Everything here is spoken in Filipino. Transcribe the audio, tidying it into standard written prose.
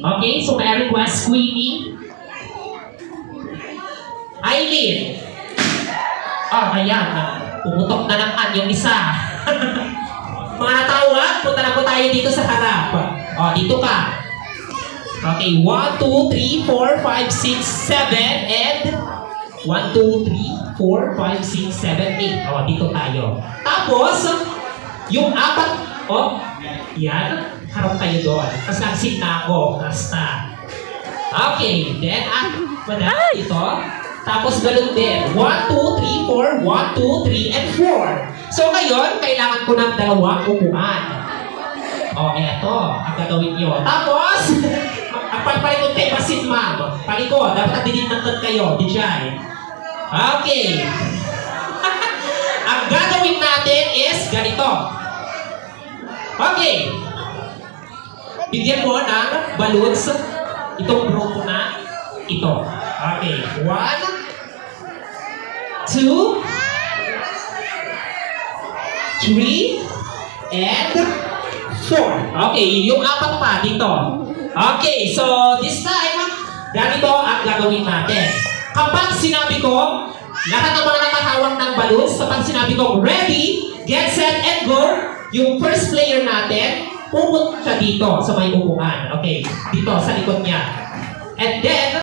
Okay, so may request, Queenie. Eileen. Ayan. Pumutok na naman yung isa. Mga tawag, punta na po tayo dito sa harap. Dito ka. Okay, 1, 2, 3, 4, 5, 6, 7, and 1, 2, 3, 4, 5, 6, 7, 8. Dito tayo. Tapos, yung apat, yan, harap tayo doon. Tapos nag-sit na ako. Basta. Okay, then, dito. Tapos ganun din. 1, 2, 3, 4, 1, 2, 3, and 4. So ngayon, kailangan ko ng dalawang upuan. Eto, ang gagawin nyo. Tapos, ang palikod kayo, pasit ma'am. Palikod, dapat nagdidinagdag kayo. DJ. Okay. Ang gagawin natin is ganito. Okay. Bigyan mo ng balloons. Itong grupo na ito. Okay. 1, 2, three, and 4. Okay, yung apat pa dito. Okay, so this time, ganito ang gagawin natin. Kapag sinabi ko, lahat ng mga nakahawak ng balloons, kapag sinabi ko, ready, get set, and go, yung first player natin, pupunta siya dito sa may upuan. Okay, dito sa likod niya. And then,